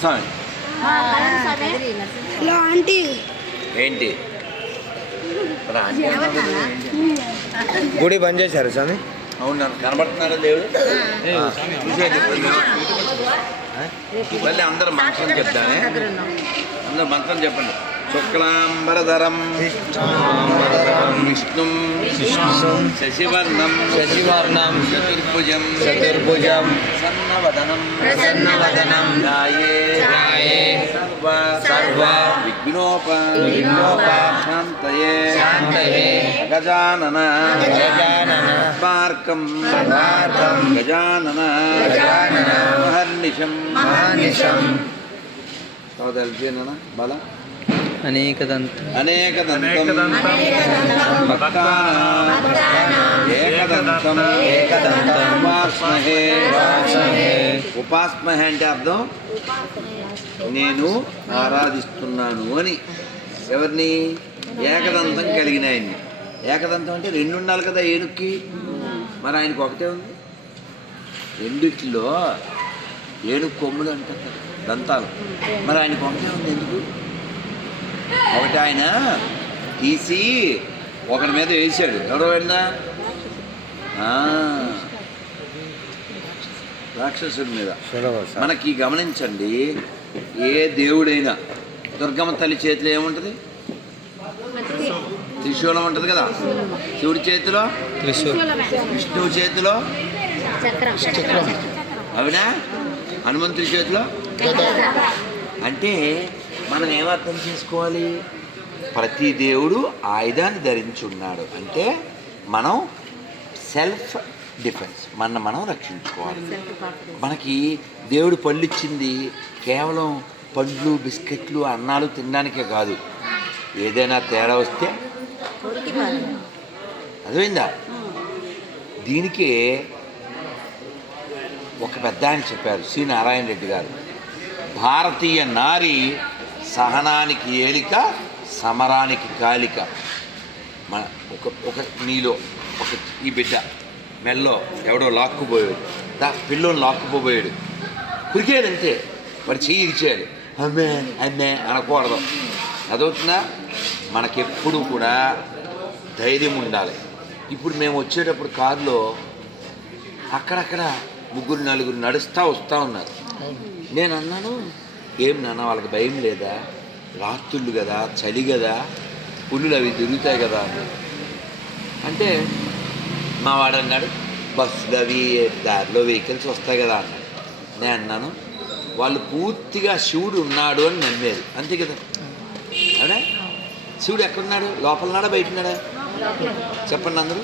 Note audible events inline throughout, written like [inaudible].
స్వామి hello aunty. ఏంటి? గుడి బంద్ చేశారు స్వామి. అవును నన్ను కనబడుతున్నారా దేవుడు. మళ్ళీ అందరూ మంత్రం చెప్తానే? అందరూ మంత్రం చెప్పండి. శుక్లాంబరధరం విష్ణుం శశివర్ణం శశివర్ణం చతుర్భుజం చతుర్భుజం ప్రసన్నవదనం ప్రసన్నవదనం ధ్యాయే ధ్యాయే సర్వ సర్వ విఘ్నోప విఘ్నోప శాంతయే శాంతయే గజానన గజానన పార్కం పార్కం గజానన గజానన మహర్నిశం. మహానిశం తర్వాత అనేక దంతం ఏకదంతం ఏకదంతం. ఉపాస్మహే ఉపాస్మహే ఉపాస్మహే అంటే అర్థం? నేను ఆరాధిస్తున్నాను అని. ఎవరిని? ఏకదంతం కలిగిన ఆయన్ని. ఏకదంతం అంటే రెండు ఉండాలి కదా ఏనుక్కి. మరి ఆయనకు ఒకటే ఉంది. రెండిట్లో ఏనుగు కొమ్ములు అంటారు కదా, దంతాలు. మరి ఆయనకు ఒకటే ఉంది ఎందుకు? ఒకటి ఆయన తీసి ఒకరి మీద వేసాడు ఎవరో వెళ్ళినా రాక్షసుడి మీద. మనకి గమనించండి ఏ దేవుడైనా దుర్గమ్మ తల్లి చేతిలో ఏముంటుంది? త్రిశూలం ఉంటుంది కదా. శివుడి చేతిలో? త్రిశూల్. విష్ణువు చేతిలో? అవునా? హనుమంతుడి చేతిలో? అంటే మనం ఏమర్థం చేసుకోవాలి? ప్రతి దేవుడు ఆయుధాన్ని ధరించి ఉన్నాడు అంటే మనం సెల్ఫ్ డిఫెన్స్ మన మనం రక్షించుకోవాలి. మనకి దేవుడు పళ్ళు ఇచ్చింది కేవలం పండ్లు బిస్కెట్లు అన్నాలు తినడానికే కాదు. ఏదైనా తేడా వస్తే అర్థమైందా? దీనికే ఒక పెద్ద ఆయన చెప్పారు సి. నారాయణ రెడ్డి గారు. భారతీయ నారి సహనానికి ఏలిక సమరానికి కాలిక. మన ఒక ఒక నీలో ఒక ఈ బిడ్డ మెల్లో ఎవడో లాక్కుపోయాడు. దా పిల్లోని లాక్కుపోయాడు. కురికాడు అంతే వాడు చెయ్యి ఇచ్చాడు అమ్మే అమ్మే అనకూడదు. అదవుతుందా మనకెప్పుడు కూడా ధైర్యం ఉండాలి. ఇప్పుడు మేము వచ్చేటప్పుడు కారులో అక్కడక్కడ ముగ్గురు నలుగురు నడుస్తూ వస్తూ ఉన్నారు. నేను అన్నాను ఏం నాన్న వాళ్ళకి భయం లేదా? రాత్రులు కదా చలి కదా పుల్లులు అవి తిరుగుతాయి కదా అని. అంటే మా వాడు అన్నాడు బస్సులు అవి దారిలో వెహికల్స్ వస్తాయి కదా అన్నాడు. నేను అన్నాను వాళ్ళు పూర్తిగా శివుడు ఉన్నాడు అని నమ్మేది అంతే కదా? అవునా? శివుడు ఎక్కడున్నాడు? లోపలనాడా బయట ఉన్నాడా చెప్పండి అందరూ.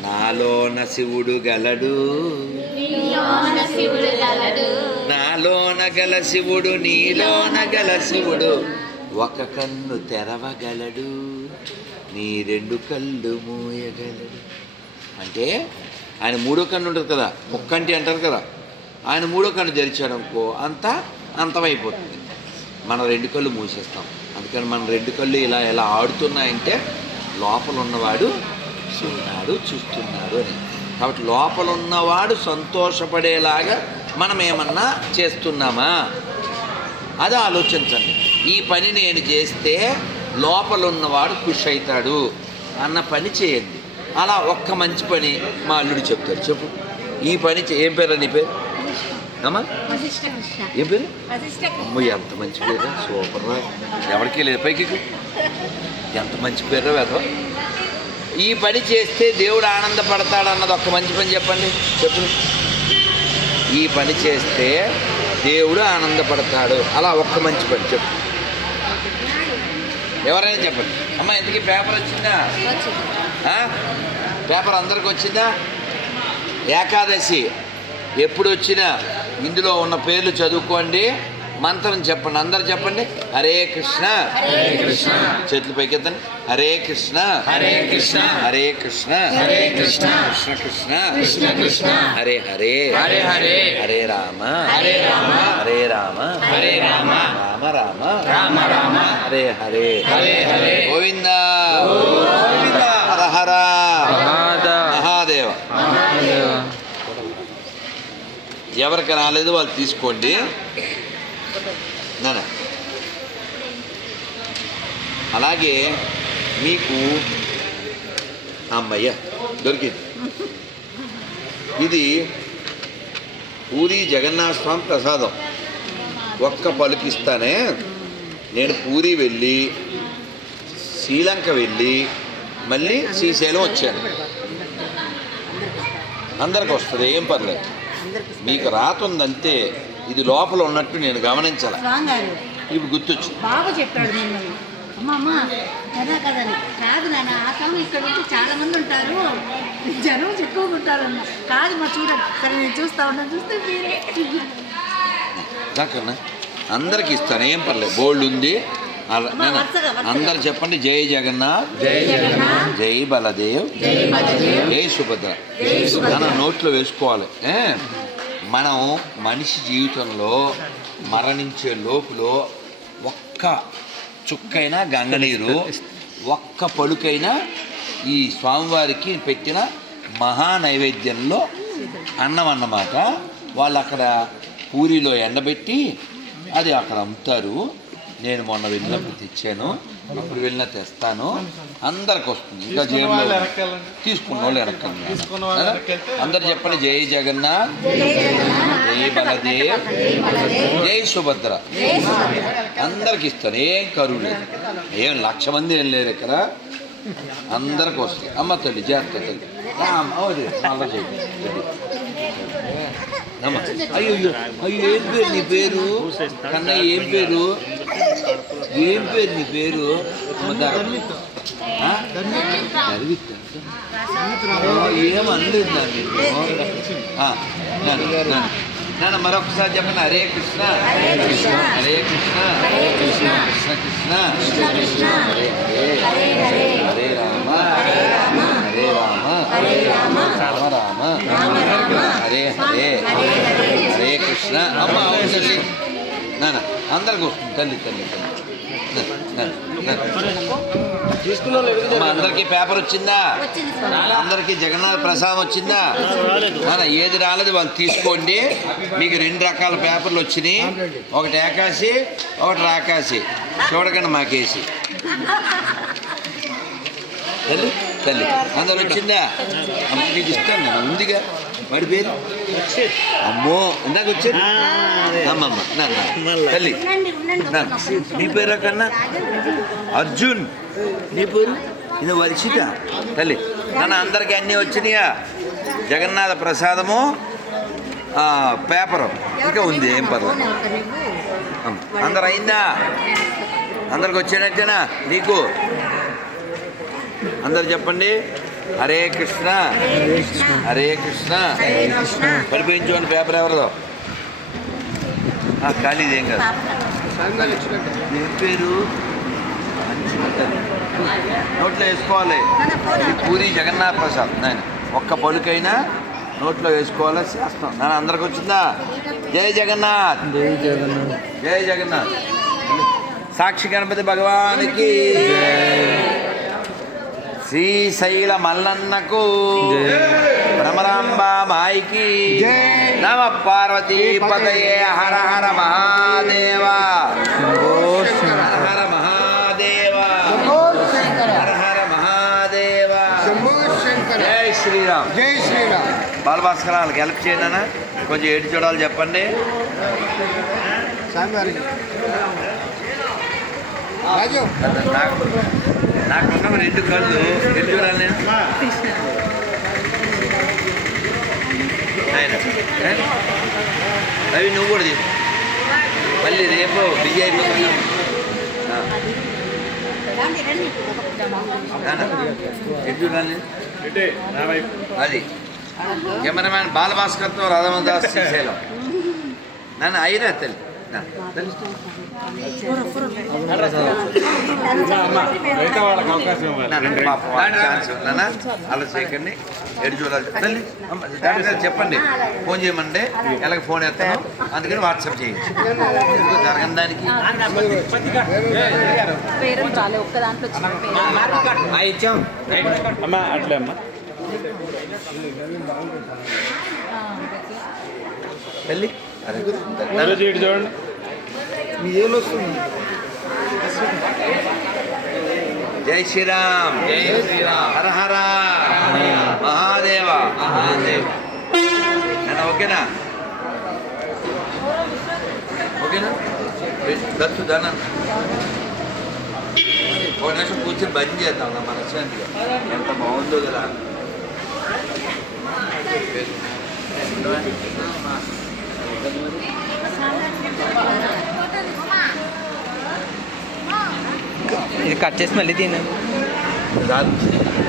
నాలోన శివుడు గలడు నాలోన గల శివుడు నీలోన గల శివుడు. ఒక కన్ను తెరవగలడు నీ రెండు కళ్ళు మూయగలడు. అంటే ఆయన మూడో కన్ను ఉంటుంది కదా ముక్కంటి అంటారు కదా ఆయన మూడో కన్ను తెరిచాడు అనుకో అంతా అంతమైపోతుంది. మన రెండు కళ్ళు మూసేస్తాం. అందుకని మన రెండు కళ్ళు ఇలా ఎలా ఆడుతున్నాయంటే లోపల ఉన్నవాడు చూస్తున్నాడు చూస్తున్నాడు అని. కాబట్టి లోపల ఉన్నవాడు సంతోషపడేలాగా మనం ఏమన్నా చేస్తున్నామా? అది ఆలోచించండి. ఈ పని నేను చేస్తే లోపల ఉన్నవాడు ఖుషి అవుతాడు అన్న పని చేయండి. అలా ఒక్క మంచి పని మా అల్లుడు చెప్తారు చెప్పు. ఈ పని ఏం పేరు నీ పేరు? అమ్మా? ఏం పేరు? అమ్మో ఎంత మంచి పేరు సూపర్ ఎవరికి లేదు పైకి. ఎంత మంచి పేరు వేదవ ఈ పని చేస్తే దేవుడు ఆనందపడతాడు అన్నది ఒక్క మంచి పని చెప్పండి. చెప్పు. ఈ పని చేస్తే దేవుడు ఆనందపడతాడు. అలా ఒక్క మంచి పని చెప్పు. ఎవరైనా చెప్పండి. అమ్మ ఇంతకీ పేపర్ వచ్చిందా? పేపర్ అందరికి వచ్చిందా? ఏకాదశి ఎప్పుడు వచ్చినా ఇందులో ఉన్న పేర్లు చదువుకోండి. మంత్రం చెప్పండి అందరు చెప్పండి. హరే కృష్ణ. హరే కృష్ణ. చేతులు పైకెత్తండి. హరే కృష్ణ. హరే కృష్ణ. హరే కృష్ణ. హరే కృష్ణ. కృష్ణ కృష్ణ. కృష్ణ కృష్ణ. హరే హరే. హరే హరే. హరే రామ. హరే రామ. హరే రామ. హరే రామ. రామ రామ. రామ రామ. హరే హరే. హరే హరే. గోవింద. హర హర. మహాద మహాదేవ. ఎవరికి రాలేదు వాళ్ళు తీసుకోండి. అలాగే మీకు అమ్మయ్య దొరికింది. ఇది పూరి జగన్నాథ స్వామి ప్రసాదం. ఒక్క పలుకిస్తానే నేను పూరి వెళ్ళి శ్రీలంక వెళ్ళి మళ్ళీ శ్రీశైలం వచ్చాను. అందరికి వస్తుంది ఏం పర్లేదు. మీకు రాత ఉందంతే ఇది లోపల ఉన్నట్టు నేను గమనించాల. ఇప్పుడు గుర్తొచ్చింది. బాబు చెప్పాడు మిమ్మల్ని. అమ్మ అమ్మ కదా కదని కాదు నాన్న ఆ స్వామి ఇక్కడ ఉంటే చాలా మంది ఉంటారు. జనం కాదు మా చూడండి సరే నేను చూస్తా ఉన్నాను. చూస్తే మీరే. దాకన్నా. అందరికి ఇస్తాను ఏం పర్లేదు. బోల్డ్ ఉంది. అందరు చెప్పండి జై జగన్నాథ్. జై జగన్నాథ్, జై బలదేవ్. జై బలదేవ్, జై సుభద్ర. నోట్లో వేసుకోవాలి. ఏ? మనం మనిషి జీవితంలో మరణించే లోపులో ఒక్క చుక్కైనా గంగనీరు ఒక్క పలుకైనా ఈ స్వామివారికి పెట్టిన మహా నైవేద్యంలో అన్నం అన్నమాట. వాళ్ళు అక్కడ పూరిలో ఎండబెట్టి అది అక్కడ అమ్ముతారు. నేను మొన్న వెళ్ళినప్పుడు తెచ్చాను. అప్పుడు వెళ్ళినా తెస్తాను. అందరికి వస్తుంది. ఇంకా జేబులో తీసుకున్న వాళ్ళు వెనక్కండి అందరు చెప్పండి జై జగన్నాథ్ జై బలదేవ్ జై సుభద్ర. అందరికి ఇస్తాను. ఏం కరువు లేదు. ఏం లక్ష మంది ఏం లేరు ఇక్కడ. అందరికి వస్తుంది అమ్మ తల్లి జాగ్రత్త తల్లి. మళ్ళా అయ్యో అయ్యో. అయ్యో ఏం పేరు నీ పేరు? కన్నయ్య ఏం పేరు? ఏం పేరు నీ పేరు? అమ్మ, దా. ఆ? గర్విత. ఆ, ఏం అనలేదు నాన్న మరొకసారి చెప్పండి. హరే కృష్ణ. హరే కృష్ణ, హరే కృష్ణ. కృష్ణ, కృష్ణ కృష్ణ. హరే హరే. హరే రామ. హరే రామ, హరే రామ. రామ, రామ హరే హరే. హరే కృష్ణ. అమ్మ అవును నాన్న అందరికి వస్తుంది తల్లి తల్లి తల్లి. నాన్న, అందరికి పేపర్ వచ్చిందా? అందరికి జగన్నాథ్ ప్రసాదం వచ్చిందా? ఏది రాలేదు వాళ్ళు తీసుకోండి. మీకు రెండు రకాల పేపర్లు వచ్చినాయి. ఒకటి ఏకాశి ఒకటి రాకాశి. చూడకండి మాకేసి. [laughs] తల్లి. అందరు వచ్చిందా? మీకు ఇస్తాను నేను ఉందిగా. వాడి పేరు? అమ్మో ఇందాక వచ్చారు? అమ్మమ్మ నాన్న తల్లి నాన్న నీ పేరు కన్నా? అర్జున్. నీ పేరు? ఇది వర్షిత తల్లి నాన్న అందరికీ అన్నీ వచ్చినాయా? జగన్నాథ ప్రసాదము ఆ, పేపరు. ఇంకా ఉంది ఏం అమ్మ, అందరు అయిందా? అందరికి వచ్చేటట్టేనా? నీకు? అందరు చెప్పండి. హరే కృష్ణ. హరే కృష్ణ. హరే కృష్ణ పరిపించుకోండి పేపర్ ఎవరిదో. ఆ, ఖాళీది ఏం కాదు. ఖాళీ. ఏం పేరు? నోట్లో వేసుకోవాలి. పూరి జగన్నాథ్ ప్రసాద్. నాయన ఒక్క పలుకైనా నోట్లో వేసుకోవాలి? శాస్త్రం నాన్న అందరికి వచ్చిందా? జై జగన్నాథ్. జై జగన్నాథ్. జై జగన్నాథ్. సాక్షి గణపతి భగవానికి. శ్రీశైల మల్లన్నకు. భ్రమరాంబ మాయికి. నమ పార్వతీ పదయే హర హర మహాదేవ. హర హర మహాదేవ. హర హర మహాదేవ. జై శ్రీరామ్. జై శ్రీరామ్. బాలభాస్కర్ వాళ్ళకి హెల్ప్ చేయండి అన్న. కొంచెం ఏడు చూడాలి చెప్పండి. రాజు. నాకున్న రెండు కళ్ళు ఎందుకు చూడాలి? నేను ఆయన రవి నువ్వు కూడా తీసు మళ్ళీ రేపు బిజీ అయిపోతున్నా. ఎటు అది. కెమెరామ్యాన్ బాలభాస్కర్తో రాధమదాస్ శ్రీశైలం. నన్ను అయినా తల్లి. అలా చేయకండి. ఎటు చూడాలి. తల్లి చెప్పండి. ఫోన్ చేయమంటే ఎలాగ ఫోన్ ఎత్తాను అందుకని వాట్సాప్ చేయండి ఎందుకు జరగని దానికి అమ్మా అట్లే అమ్మా. తల్లి చూడండి. మీ ఏళ్ళు వస్తుంది జై శ్రీరామ్. జై శ్రీరామ్. హర హర. మహాదేవ. మహాదేవ. నేను ఓకేనా? ఓకేనా? దత్తు దాన ఒక నిమిషం కూర్చొని బంద్ చేద్దాం నా మనశ్శాంతిగా. ఎంత బాగుందో కదా. ఇది కట్ చేసి మళ్ళీ తిను. రాదు.